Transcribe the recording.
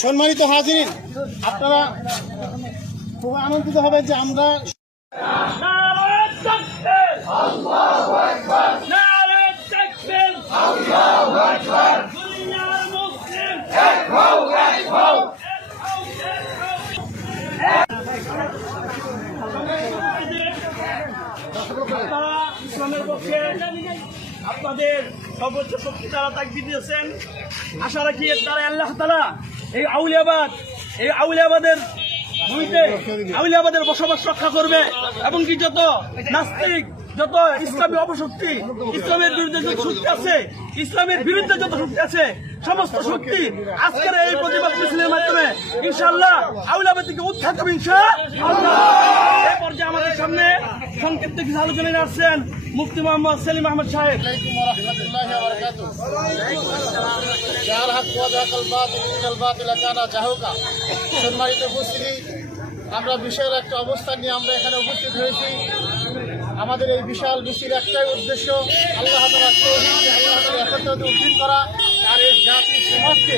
সম্মানিত হাজিরিন, আপনারা খুব আনন্দিত হবেন যে আমরা ইসলামের পক্ষে আপনাদের সর্বোচ্চ শক্তি তারা তাকবীর দিয়েছেন। আশা রাখি তারা আল্লাহ তাআলা এই আউলিয়াবাদের ভূমিতে আউলিয়াবাদের বসবাস রক্ষা করবে এবং কি যত নাস্তিক, যত ইসলামী অপশক্তি, ইসলামের বিরুদ্ধে যত শক্তি আছে, ইসলামের বিরুদ্ধে যত শক্তি আছে, সমস্ত শক্তি আজকের এই প্রতিবাদ মিছিলের মাধ্যমে ইনশাআল্লাহ আউলিয়াবাদ থেকে উৎখাত হবে ইনশাআল্লাহ। এই পর্যায়ে আমাদের সামনে সংক্ষিপ্ত কিছু আলোচনা আসছেন মুফতি মোহাম্মদ সেলিম আহমদ সাহেব। সম্মানিত উপস্থিতি, আমরা বিশাল একটা অবস্থান নিয়ে আমরা এখানে উপস্থিত হয়েছি। আমাদের এই বিশাল মিছিল একটাই উদ্দেশ্য, আল্লাহ তাআলার তৌহিদ, আল্লাহ তাআলার একত্ববাদ উদ্দিন করা আর এই জাতি সমাজকে